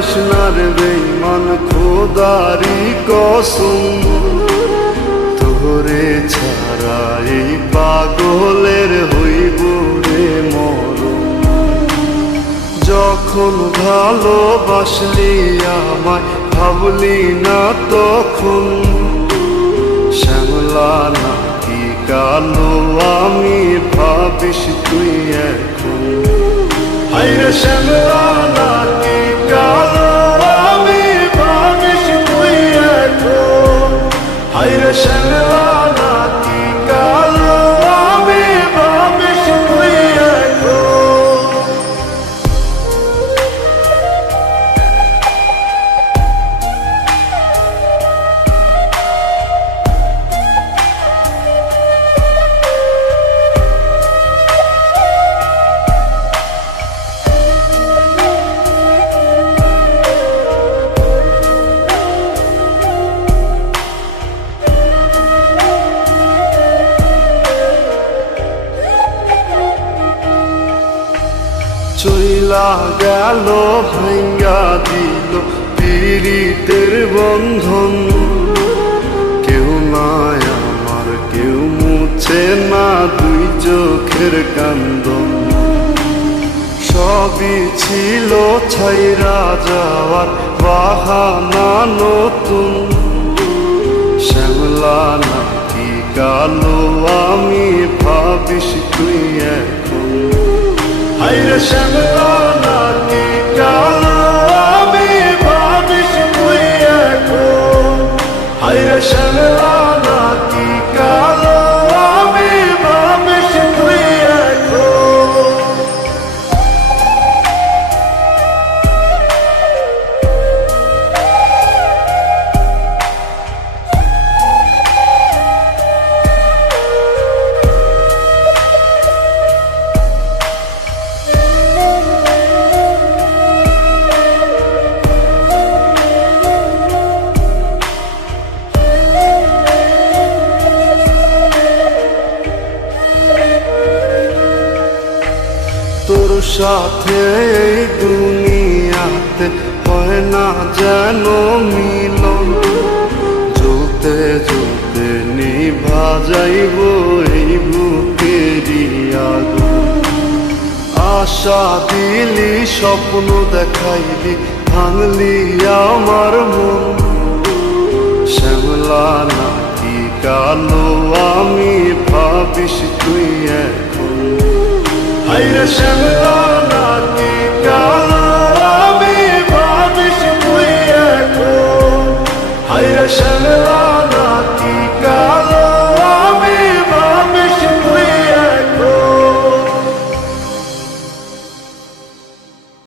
যাইস না রে বেঈমান খোদারি কসম, তোরে ছাড়া এই পাগলের হইব রে মরণ। যখন ভালোবাসলি আমায় ভাবলি না তখন, শ্যামলা নাকি কালো আমি ভাবিস তুই এখন। হায়রে শ্যামলা নাকি কালো আমি ভাবিস তুই এখন। হায়রে শ্যামলা নাকি কালো আমি ভাবিস তুই এখন। চইলা গেল ভাঙ্গা দিল পীড়িতের বন্ধন, কেউ নাই আমার কেউ মুছে না দুই চোখের কান্দন। সবই ছিল ছাইরা যাওয়ার বাহানা নতুন, শ্যামলা নাকি কালো আমি ভাবিস তুই এখন। হায়রে শ্যামলা নাকি কালো আমি ভাবিস তুই এখন। হায়রে শ্যামলা নাকি কালো আমি ভাবিস তুই এখন। তোর সাথে এই দুনিয়াতে হয় না যেন মিলন, জ্বলতে জ্বলতে নিভা যাইব এই বুকেরই আগুন। আশা দিলি স্বপ্ন দেখাইলি ভাঙলি আমার মন, শ্যামলা নাকি কালো আমি ভাবিস তুই এখন। হায়রে শ্যামলা নাকি